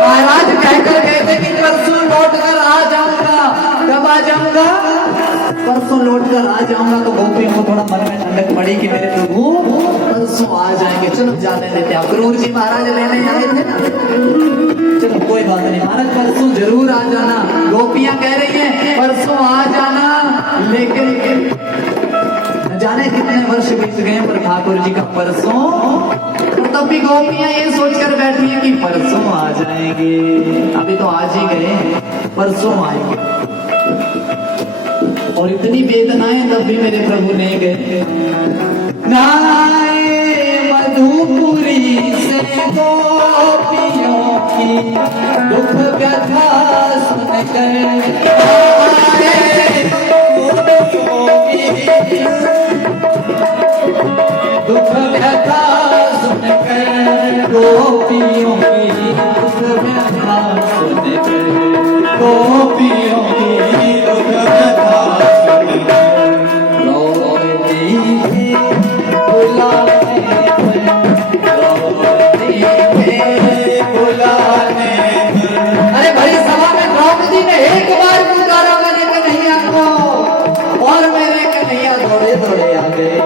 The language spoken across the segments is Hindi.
महाराज कहकर गए थे कि परसों लौट कर आ जाऊंगा। कब आ जाऊंगा? परसों लौट कर आ जाऊंगा। तो गोपियों को थोड़ा मन में ठंडक पड़ी कि मेरे प्रभु परसों आ जाएंगे। चलो जाने देते हैं। क्रूर जी महाराज लेने आए थे ना, चलो कोई बात नहीं महाराज, परसों जरूर आ जाना। गोपियां कह रही हैं परसों आ जाना, लेकिन जाने कितने वर्ष बीत गए पर ठाकुर जी का परसों, तब भी गोपियां ये सोचकर बैठी हैं कि परसों आ जाएंगे। अभी तो आज ही गए, परसों आएंगे। और इतनी वेदनाएं तब भी मेरे प्रभु नहीं गए। नाए मधुपुरी से गोपियों की दुख व्यथा सुनकर, दुख व्यथा सुनकर गोपियों की दुख व्यथा सुनकर, गोपियों की दुख व्यथा सुनकर रोती है बुलाने बुलाने। अरे भाई सभा में द्रौपदी ने एक बार पुकारा मैंने कन्हैया को, और मेरे कन्हैया दौड़े दौड़े आ गए।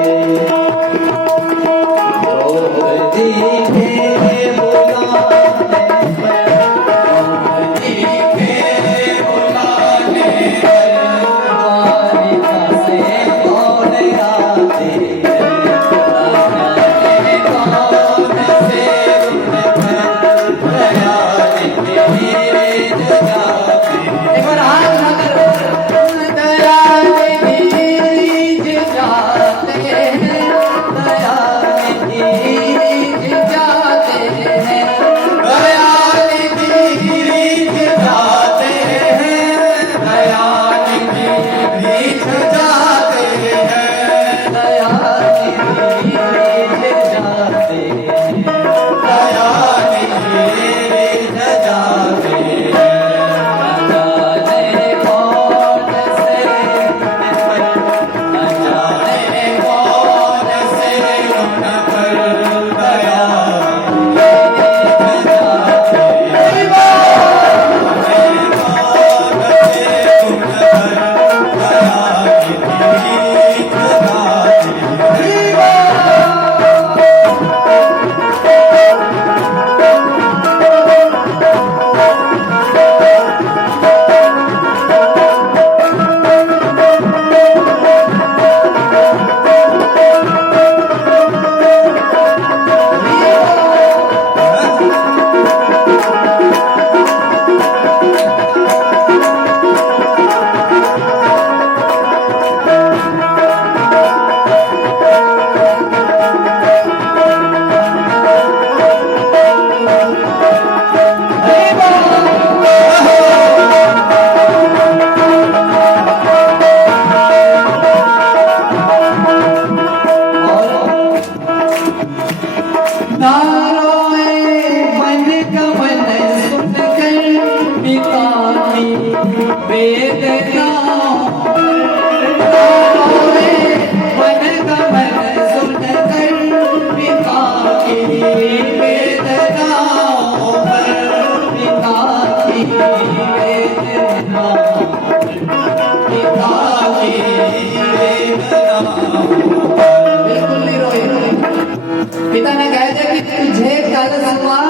41 हुआ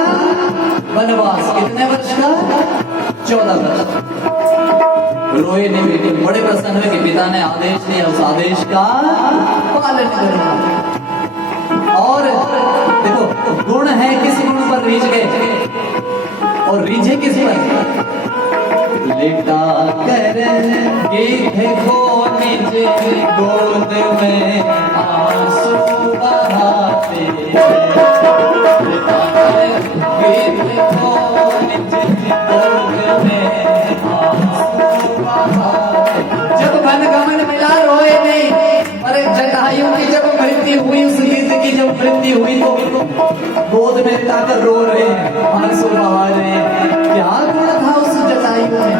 वनवास, कितने वर्ष का? 14 वर्ष। रोए नहीं बिल्कुल, बड़े प्रसन्न हुए कि पिता ने आदेश दिया, उस आदेश का पालन करना। और देखो गुण है, किस गुण पर रीझ गए और रीझे किस पर? लेटा कर देखो निज गोद में आंसू बहाते, लेटा कर देखो निज गोद में आंसू बहाते। जब मनगमन मिला रोए नहीं, अरे जटायु की जब मृत्यु हुई, उस गीत की जब मृत्यु हुई तो गोद में लेटाकर रो रहे हैं, आंसू बहा रहे हैं। क्या गुण था उस जटायु में?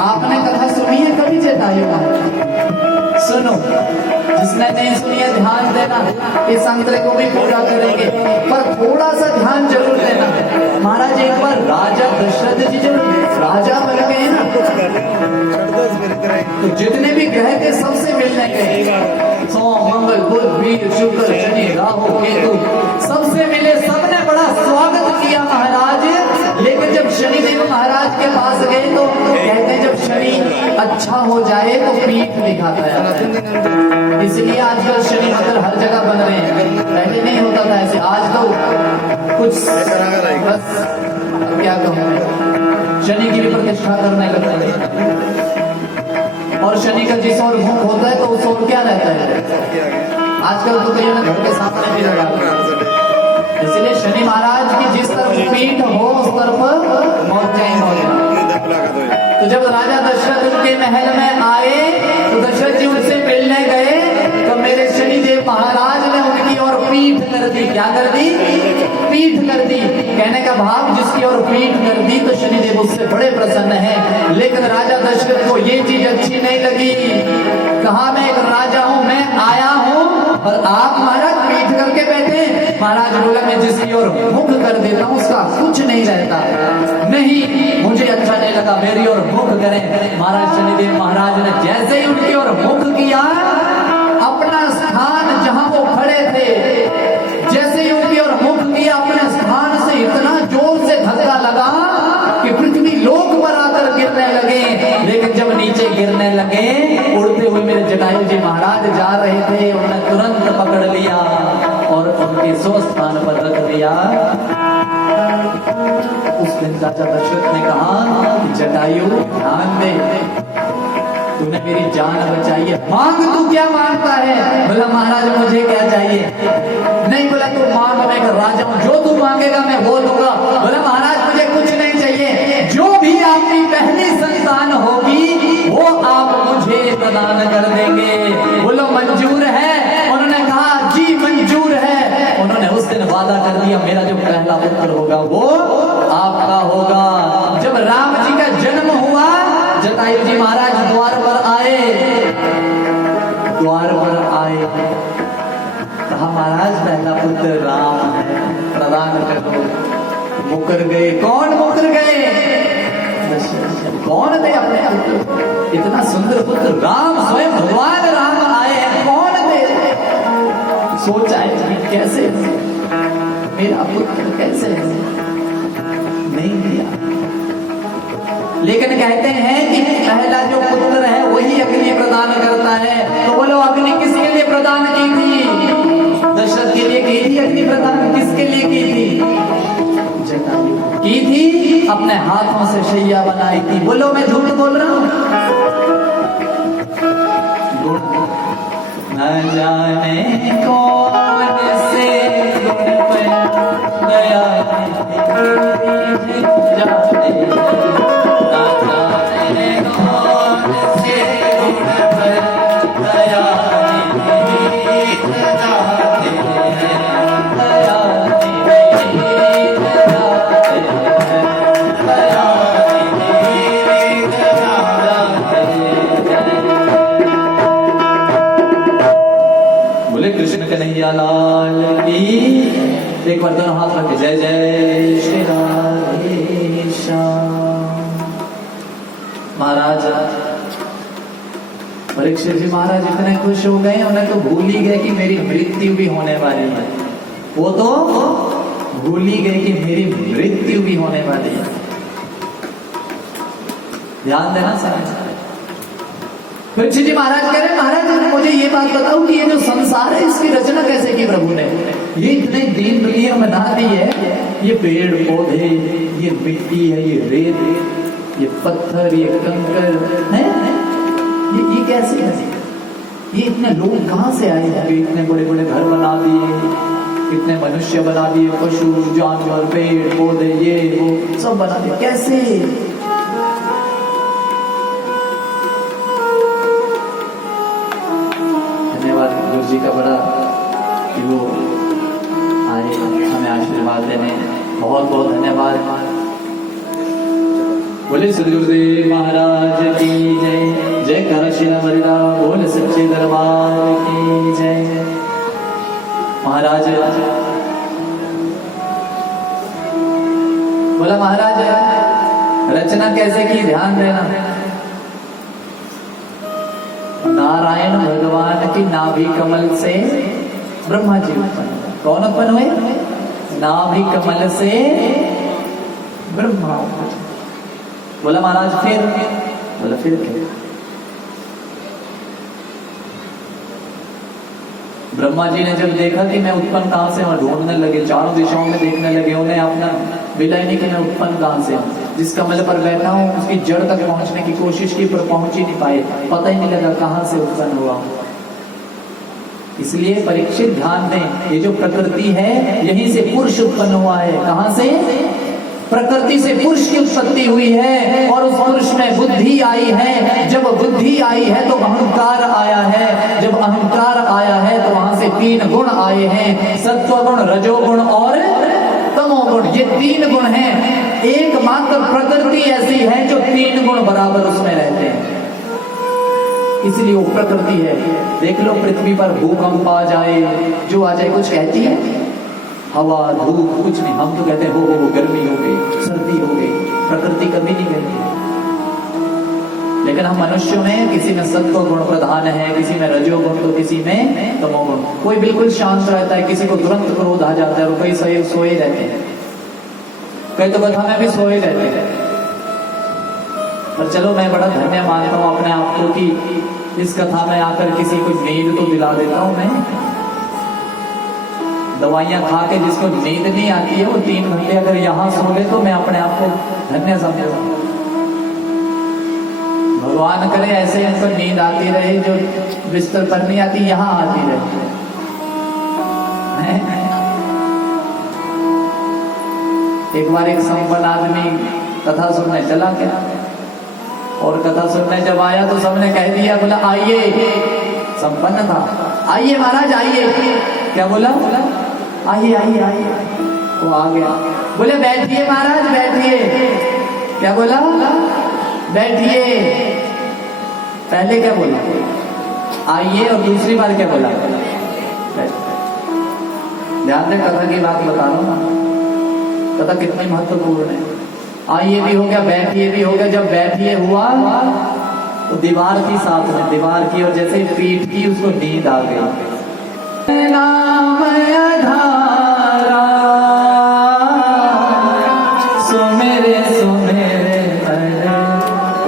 आपने कथा सुनी है कभी जटायु का? सुनो, जिसने नहीं सुनी है ध्यान देना, इस अंतरे को भी पूरा करेंगे, पर थोड़ा सा ध्यान जरूर देना। महाराज एक बार राजा दशरथ जी जब राजा बन गए ना, तो जितने भी ग्रह थे सबसे मिलने गए, सोम मंगल बुध वीर शुक्र शनि राहु केतु, सबसे मिले, सबने बड़ा स्वागत किया महाराज। लेकिन जब शनिदेव महाराज के पास गए तो कहते हैं जब शनि अच्छा हो जाए तो पीठ दिखाता है। इसलिए आजकल शनि मंदिर हर जगह बन रहे हैं, पहले नहीं होता था ऐसे। आज तो कुछ बस क्या कहूँ, शनि की भी प्रतिष्ठा करने लगता है। और शनि का जिस ओर मुख होता है तो उस ओर क्या रहता है? आजकल तो कहीं ना घर के सामने भी लगा। इसलिए शनि महाराज की जिस तरफ पीठ हो उस तरफ मौत ही मौत। तो जब राजा दशरथ उनके महल में आए तो दशरथ जी उनसे मिलने गए तो मेरे शनिदेव महाराज ने उनकी ओर पीठ कर दी। क्या कर दी? पीठ कर दी। कहने का भाव जिसकी ओर पीठ कर दी तो शनिदेव उससे बड़े प्रसन्न हैं। लेकिन राजा दशरथ को ये चीज अच्छी नहीं लगी। कहा मैं एक राजा हूं, मैं आया हूं और आप महाराज पीठ करके बैठे। महाराज बोला मैं जिसकी ओर मुख कर देता हूं उसका कुछ नहीं रहता। नहीं, मुझे अच्छा नहीं लगा, मेरी ओर मुख करें। महाराज शनिदेव महाराज ने जैसे ही उनकी ओर मुख किया, अपना स्थान जहां वो खड़े थे, जैसे ही उनकी ओर मुख किया, अपने स्थान से इतना जोर से धक्का लगा कि पृथ्वी लोक पर आकर गिरने लगे। लेकिन जब नीचे गिरने लगे, उड़ते हुए मेरे जटायु जी महाराज जा रहे थे, उन्होंने तुरंत पकड़ लिया और उनके स्वस्थान पर रख दिया। उस दिन राजा दशरथ ने कहा कि जटायु ध्यान दे, तूने मेरी जान बचाई है, मांग तू क्या मांगता है? बोला महाराज मुझे क्या चाहिए? नहीं, बोला तू मांग, मैं एक राजा हूं, जो तू मांगेगा मैं वो दूंगा। बोला महाराज मुझे कुछ नहीं चाहिए, जो भी आपकी पहली संतान होगी वो आप मुझे प्रदान कर देंगे। बोलो मंजूर है? उन्होंने कहा जी मंजूर है। उन्होंने उस दिन वादा कर दिया मेरा जो पहला पुत्र होगा वो आपका होगा। जब राम जी का जन्म हुआ, जटायु जी महाराज द्वार पर आए, कहा महाराज पहला पुत्र राम है, प्रदान करो। मुकर गए। कौन मुकर गए? कौन थे अपने पुत्र? इतना सुंदर पुत्र राम, स्वयं भगवान राम आए हैं, कौन थे? सोचा है कैसे मेरा पुत्र कैसे नहीं दिया। लेकिन कहते हैं कि पहला जो पुत्र है वही अग्नि प्रदान करता है। तो बोलो अग्नि किसके लिए प्रदान की थी? दशरथ के लिए की थी अग्नि प्रदान। किसके लिए की थी? जटायु की थी। अपने हाथों से शैया बनाई थी। बोलो मैं झूठ बोल रहा हूं? न जाने कौन से गुण पे दया जाते, न जाने कौन से गुण पे दया जाते, दया कृष्ण कन्हैया लाल की। एक बार दोनों हाथ रख जय जय श्री राधे श्याम। महाराज परीक्षित जी महाराज इतने खुश हो गए, उन्हें तो भूल ही गए कि मेरी मृत्यु भी होने वाली है। वो तो भूल ही गए कि मेरी मृत्यु भी होने वाली है। ध्यान देना समझ। परीक्षित जी महाराज कह रहे महाराज मुझे ये बात बताओ कि ये जो संसार है इसकी रचना कैसे की प्रभु ने? ये इतने दीन दुनिया बना दी है, ये पेड़ पौधे, ये मिट्टी है, ये रेत, ये पत्थर, ये कंकर है, ये कैसे है? ये इतने लोग कहाँ से आए होंगे? इतने बड़े बड़े घर बना दिए, इतने मनुष्य बना दिए, पशु जानवर पेड़ पौधे ये वो सब बना दिए, कैसे? धन्यवाद गुरु जी का बड़ा कि वो आए हमें आशीर्वाद देने, बहुत बहुत धन्यवाद। बोले सदगुरुदेव महाराज की जय। जय कर श्री हरिदा बोल सच्चे दरबार की जय। महाराज बोला महाराज रचना कैसे की? ध्यान देना। नारायण भगवान की नाभि कमल से ब्रह्मा जी उत्पन्न। कौन उत्पन्न हुए? नाभि कमल से ब्रह्मा। बोला महाराज फिर? बोला फिर क्या? ब्रह्मा जी ने जब देखा कि मैं उत्पन्न कहां से हूं, ढूंढने लगे, चारों दिशाओं में देखने लगे, उन्हें अपना मिला नहीं कि मैं उत्पन्न कहां से हूं। जिस कमल पर बैठा हूं उसकी जड़ तक पहुंचने की कोशिश की पर पहुंच ही नहीं पाए, पता ही नहीं लगा कहां से उत्पन्न हुआ। इसलिए परीक्षित ध्यान दें, ये जो प्रकृति है यहीं से पुरुष उत्पन्न हुआ है। कहां से? प्रकृति से पुरुष की उत्पत्ति हुई है और उस पुरुष में बुद्धि आई है। जब बुद्धि आई है तो अहंकार आया है, जब अहंकार आया है तो वहां से 3 गुण आए हैं, सत्वगुण, रजोगुण और तमोगुण। ये 3 गुण हैं। एकमात्र प्रकृति ऐसी है जो 3 गुण बराबर उसमें रहते हैं, इसलिए वो प्रकृति है। देख लो पृथ्वी पर भूकंप आ जाए, जो आ जाए कुछ कहती है? हवा धूप कुछ नहीं, हम तो कहते हैं हो गर्मी हो गई, सर्दी हो गई, प्रकृति कभी नहीं कहती। लेकिन हम मनुष्यों में किसी में सत्व गुण प्रधान है, किसी में रजोगुण तो किसी में तमोगुण। कोई बिल्कुल शांत रहता है, किसी को तुरंत क्रोध आ जाता है, और कई सोए रहते हैं, कई तो कथा में भी सोए रहते हैं। पर चलो मैं बड़ा धन्य मानता हूँ अपने आप को कि इस कथा में आकर किसी को नींद तो दिला देता हूँ मैं। दवाइयां खा के जिसको नींद नहीं आती है वो 3 घंटे अगर यहाँ सो ले तो मैं अपने आप को धन्य समझता हूँ। भगवान करे ऐसे इनको नींद आती रहे, जो बिस्तर पर नहीं आती यहाँ आती रहे। एक बार एक संपन्न आदमी कथा सुनने चला गया, और कथा सुनने जब आया तो सबने कह दिया, बोला आइए, संपन्न था, आइए महाराज आइए। क्या बोला? आइए आइए आइए। वो आ गया, बोले बैठिए महाराज बैठिए। क्या बोला? बैठिए। पहले क्या बोला? आइए, और दूसरी बार क्या बोला? ध्यान दें, कथा की बात बता रहा हूं, कथा कितनी महत्वपूर्ण है। आइए भी हो गया, बैठिए भी हो गया। जब बैठिए हुआ तो दीवार की साथ में, दीवार की, और जैसे पीठ की उसको नींद आ गई। नाम आधारा सुमेरे सुमेरे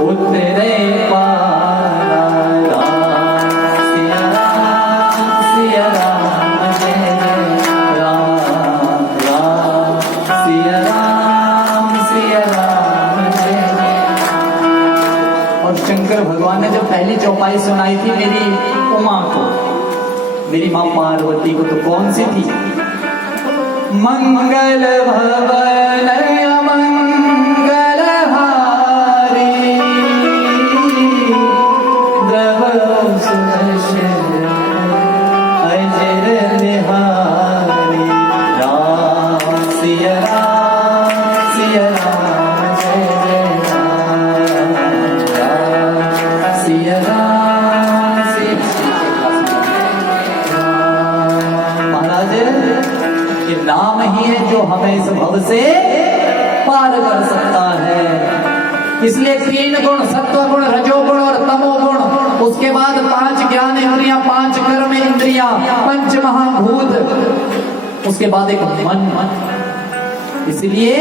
उतरे पारा, सिया राम जय राम, राम सिया राम जय। और शंकर भगवान ने जब पहली चौपाई सुनाई थी मेरी उमा को, मेरी मां पार्वती को, तो कौन सी थी? मंगल भवन अमंगल हारी, द्रव सुदर्शन अजर निहारी, राम सिया राम जय जय राम, राम सिया राम। ये नाम ही है जो हमें इस भव से पार कर सकता है। इसलिए 3 गुण, सत्व गुण, रजोगुण और तमोगुण, उसके बाद 5 ज्ञान इंद्रियां, 5 कर्म इंद्रियां, 5 महाभूत, उसके बाद एक मन, इसलिए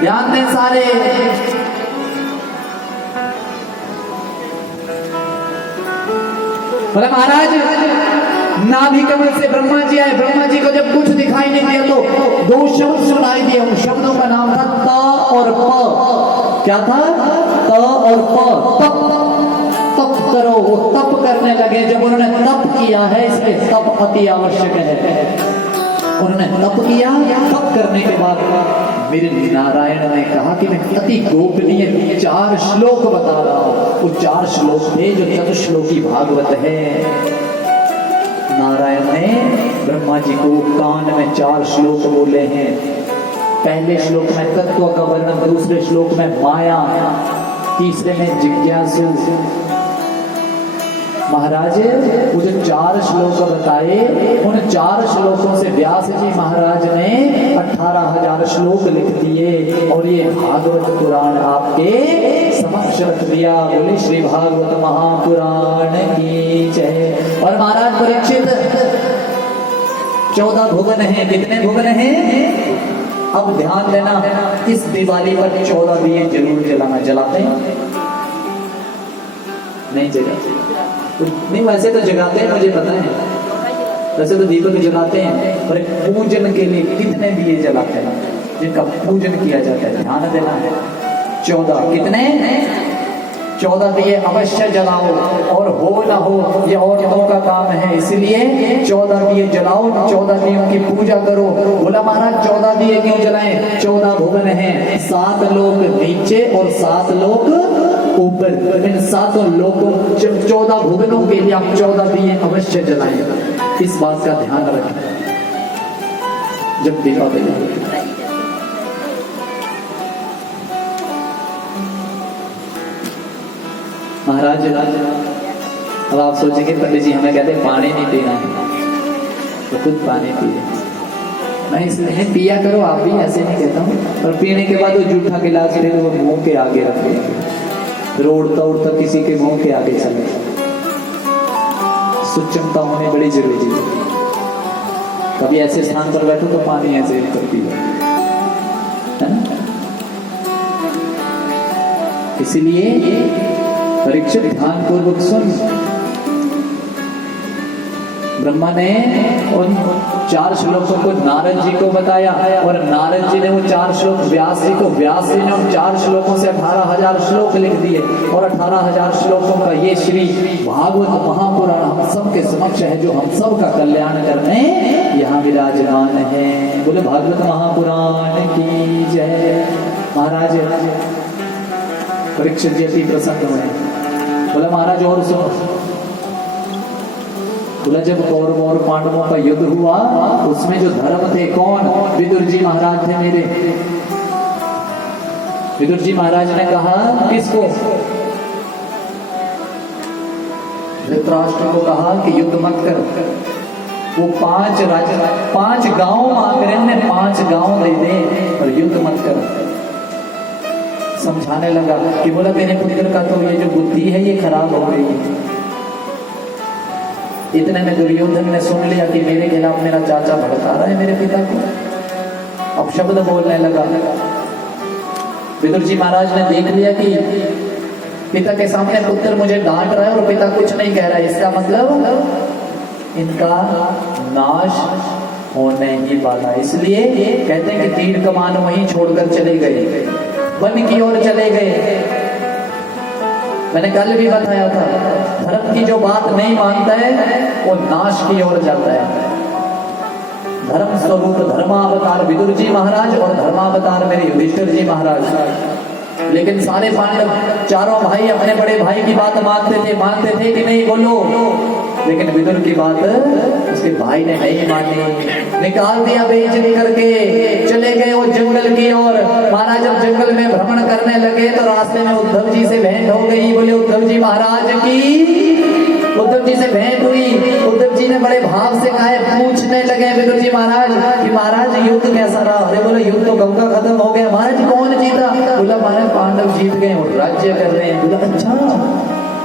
ध्यान दें सारे। बोले महाराज नाभि कमल से ब्रह्मा जी आए। ब्रह्मा जी को जब कुछ दिखाई नहीं दिया तो दो शब्द सुनाई दिए। उन शब्दों का नाम था त और प। क्या था? त और प। तप तप करो। वो तप करने लगे। जब उन्होंने तप किया है, इसलिए तप अति आवश्यक है। उन्होंने तप किया। तप करने के बाद मेरे नारायण ने कहा कि मैं अति गोपनीय 4 श्लोक बता रहा हूं। वो 4 श्लोक थे जो चतुश्लोकी भागवत है। नारायण ने ब्रह्मा जी को कान में 4 श्लोक बोले हैं। पहले श्लोक में तत्व का वर्णन, दूसरे श्लोक में माया, तीसरे में जिज्ञासु। महाराज वो जो 4 श्लोक बताए, उन 4 श्लोकों से व्यास जी महाराज ने 18,000 श्लोक लिख दिए और ये भागवत पुराण आपके समक्ष रख दिया। बोले श्री भागवत महापुराण की जय। और महाराज परीक्षित 14 भुवन है। कितने भुवन हैं? अब ध्यान देना, इस दिवाली पर 14 दिए जरूर जलाना। जलाते हैं? नहीं जलाते? नहीं, वैसे तो जगाते हैं, मुझे पता है। वैसे तो दीपक जलाते हैं, पर पूजन के लिए कितने दिए जलाते हैं जिनका पूजन किया जाता है? ध्यान देना है। 14 कितने? 14 दिए अवश्य जलाओ, और हो ना हो ये औरतों का काम है, इसलिए 14 दिए जलाओ, 14 दियों की पूजा करो। बोला महाराज 14 दिए क्यों जलाएं? 14 भुवन हैं, 7 लोक नीचे और 7 लोक ऊपर। इन 7 लोकों 14 भुवनों के लिए आप 14 दिए अवश्य जलाएं। इस बात का ध्यान रखें जब दीपावली हो। महाराज अब आप सोचेंगे पंडित जी हमें कहते पानी नहीं पीना है, तो खुद पानी पिए। मैं इसलिए पिया करो, आप भी, ऐसे नहीं कहता हूँ। और पीने के बाद वो जूठा गिलास फिर वो मुंह के आगे रखे, रोड़ता उड़ता किसी के मुंह के आगे चले। सुचमता होनी बड़ी जरूरी है। कभी ऐसे स्थान पर बैठो तो पानी ऐसे कर पियो, है ना? इसीलिए परीक्षित ध्यान पूर्वक सुन। ब्रह्मा ने उन 4 श्लोकों को नारद जी को बताया, और नारद जी ने वो 4 श्लोक व्यास जी को, व्यास जी ने उन 4 श्लोकों से 18,000 श्लोक लिख दिए। और 18,000 श्लोकों का ये श्री भागवत महापुराण हम सबके समक्ष है, जो हम सब का कल्याण करने यहाँ विराजमान है। बोले भागवत महापुराण की जय। महाराज परीक्षित जी अति प्रसन्न हुए। बोला महाराज और सुनो। बोला जब कौरव और पांडवों का युद्ध हुआ, उसमें जो धर्म थे कौन? विदुर जी महाराज थे मेरे। विदुर जी महाराज ने कहा किसको? धृतराष्ट्र को कहा कि युद्ध मत कर। वो 5 गांव मांग रहे हैं, 5 गांव दे दे, पर युद्ध मत कर। समझाने लगा कि बोला मेरे पुत्र का तो ये जो बुद्धि है ये खराब हो गई है। इतने में दुर्योधन ने सुन लिया कि मेरे खिलाफ मेरा चाचा भड़का रहा है मेरे पिता को। अब शब्द बोलने लगा। विदुर जी महाराज ने देख लिया कि पिता के सामने पुत्र मुझे डांट रहा है और पिता कुछ नहीं कह रहा है, इसका मतलब इनका नाश होने ही वाला। इसलिए कहते हैं कि तीर कमान वहीं छोड़कर चले गए, वन की ओर चले गए। मैंने कल भी बताया था, धर्म की जो बात नहीं मानता है वो नाश की ओर जाता है। धर्म स्वरूप धर्मावतार विदुर जी महाराज और धर्मावतार मेरे युधिष्ठिर जी महाराज। लेकिन सारे पांडव चारों भाई अपने बड़े भाई की बात मानते थे कि नहीं बोलो, लेकिन विदुर की बात उसके भाई ने नहीं मानी, निकाल दिया बेइज्जती करके। चले गए वो जंगल की ओर। महाराज जब जंगल में भ्रमण करने लगे तो रास्ते में उद्धव जी से भेंट हो गई। बोले उद्धव जी महाराज की। उद्धव जी से भेंट हुई। उद्धव जी ने बड़े भाव से कहा, पूछने लगे विदुर जी महाराज कि महाराज युद्ध कैसा रहा? अरे बोले युद्ध तो गंगा खत्म हो गया। महाराज कौन जीता? बोला महाराज पांडव जीत गए और राज्य कर रहे हैं। बोला अच्छा।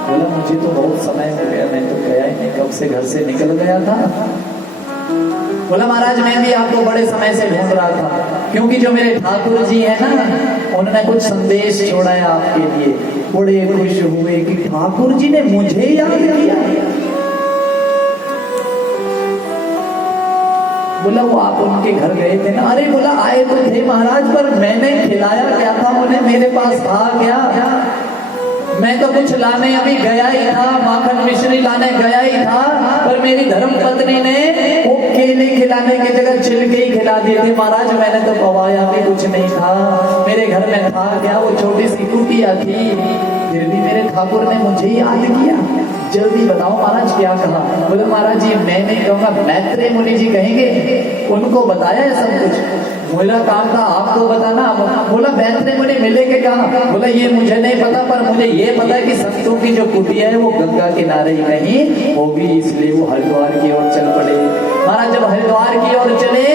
बोला मुझे तो बहुत समय हो गया, मैं तो गया ही नहीं, कब से घर से निकल गया था। बोला महाराज मैं भी आपको बड़े समय से ढूंढ रहा था, क्योंकि जो मेरे ठाकुर जी है ना, उन्होंने कुछ संदेश छोड़ा है आपके लिए। बड़े खुश हुए कि ठाकुर जी ने मुझे याद किया। बोला वो आप उनके घर गए थे ना? अरे बोला आए तो थे महाराज, पर मैंने खिलाया क्या था उन्हें, मेरे पास था क्या? मैं तो कुछ लाने अभी गया ही था, माखन मिश्री लाने गया ही था, पर मेरी धर्म पत्नी ने वो केले खिलाने की जगह छिलके ही खिला दिए थे महाराज। मैंने तो पवाया भी कुछ नहीं था, मेरे घर में था क्या? वो छोटी सी कुटिया थी, फिर भी मेरे ठाकुर ने मुझे याद किया। जल्दी बताओ महाराज क्या कहा? बोले महाराज जी मैं नहीं कहूँगा, मैत्रेय मुनि जी कहेंगे, उनको बताया है सब कुछ। मेरा काम था आपको बताना। बोला मैत्रेय मुनि मिले के कहा? बोला ये मुझे नहीं पता, पर मुझे ये पता है कि संतों की जो कुटिया है वो गंगा किनारे ही नहीं होगी, इसलिए वो हरिद्वार की ओर चल पड़े। महाराज जब हरिद्वार की ओर चले,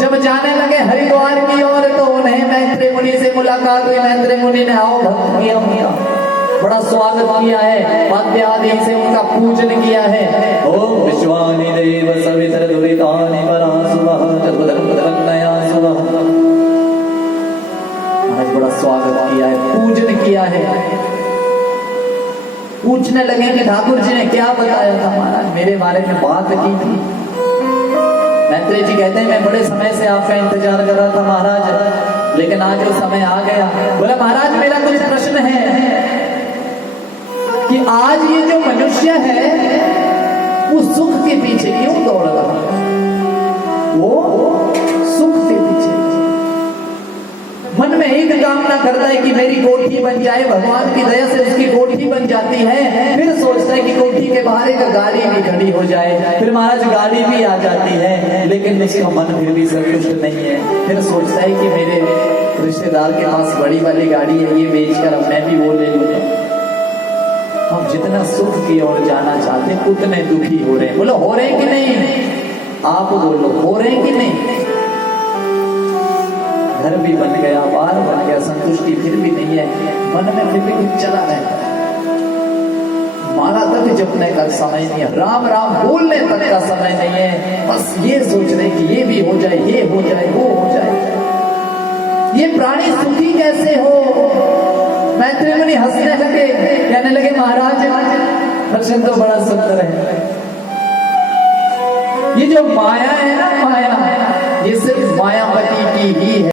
जब जाने लगे हरिद्वार की ओर, तो उन्हें मैत्रेय मुनि से मुलाकात हुई। मैत्रेय मुनि ने आओ भक्त किया, बड़ा स्वागत किया है, वाद्य आदि से उनका पूजन किया है। ओम विश्वानि देव सवितर दुरितानि परासुवः चतुर्धर्मधर्मनया सुवः। आज बड़ा स्वागत किया है, पूजन किया है। पूछने लगे कि ठाकुर जी ने क्या बताया था महाराज, मेरे बारे में बात की थी? मैत्रेय जी कहते हैं मैं बड़े समय से आपका इंतजार कर रहा था महाराज, लेकिन आज वो समय आ गया। बोला महाराज मेरा कुछ प्रश्न है कि आज ये जो मनुष्य है वो सुख के पीछे क्यों दौड़ रहा है? वो सुख के पीछे मन में एक कामना करता है कि मेरी कोठी बन जाए, भगवान की दया से उसकी कोठी बन जाती है, फिर सोचता है कि कोठी के बाहर एक गाड़ी भी खड़ी हो जाए, फिर महाराज गाड़ी भी आ जाती है, लेकिन उसका मन फिर भी संतुष्ट नहीं है। फिर सोचता है कि मेरे रिश्तेदार के पास बड़ी वाली गाड़ी है, ये बेचकर अब मैं भी वो ले लूं। हम जितना सुख की ओर जाना चाहते हैं उतने दुखी हो रहे हैं। बोलो हो रहे कि नहीं? आप बोलो हो रहे कि नहीं? घर भी बन गया, बार बन गया, संतुष्टि फिर भी नहीं है, मन में फिर भी कुछ चला है। माला तक जपने का समय नहीं है, राम राम बोलने तक का समय नहीं है, बस ये सोच रहे कि ये भी हो जाए, ये हो जाए, वो हो जाए। ये प्राणी सुखी कैसे हो? मैत्रेय मुनि हंसने लगे, कहने लगे महाराज दर्शन तो बड़ा सुंदर है, ये जो माया है ना, माया ये सिर्फ मायापति की ही है।